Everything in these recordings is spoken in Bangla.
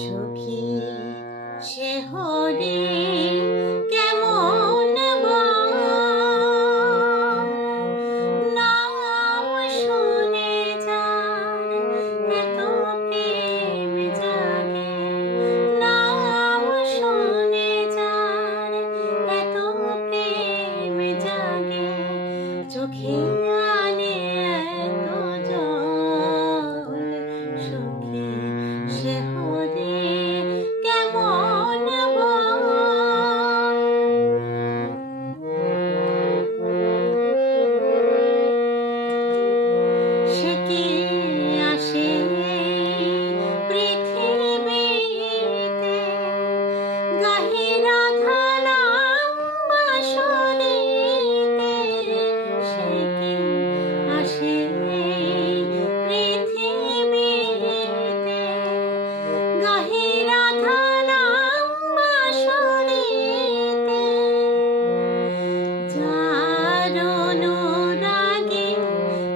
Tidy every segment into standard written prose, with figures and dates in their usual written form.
সখী সে হরি কেমন নাম শুনে যার এত প্রেম জাগে, নাম শুনে যার এত প্রেম জাগে, চোখে আনে এত জল। সখী সে হরি কেমন সে কি আসে পৃথিবীতে, গাহে রাধা নাম বাঁশরীতে। সে কি আসে পৃথিবীতে, গাহে রাধা নাম বাঁশরীতে। যার অনুরাগে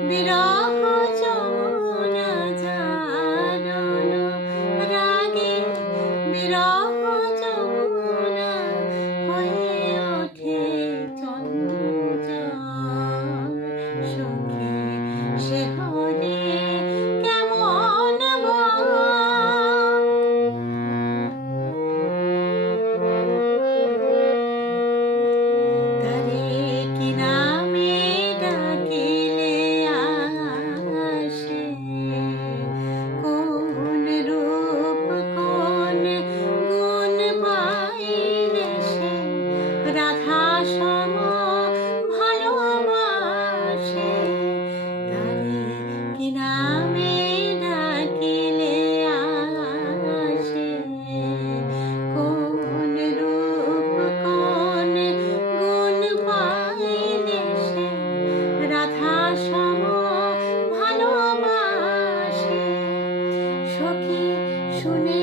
বিরহ যমুনা, যার অনুরাগে বিরহ যমুনা হয়ে ওঠে চঞ্চল। সখী সে হরি কেমন তারে কি নামে ডাকিলে আসে, কোন রূপ কোন গুণ পাইলে সে রাধা সম ভালোবাসে। তারে কি নামে ডাকিলে আসে, কোন রূপ কোন গুণ পাইলে সে রাধা সম ভালোবাসে। সখী শুনে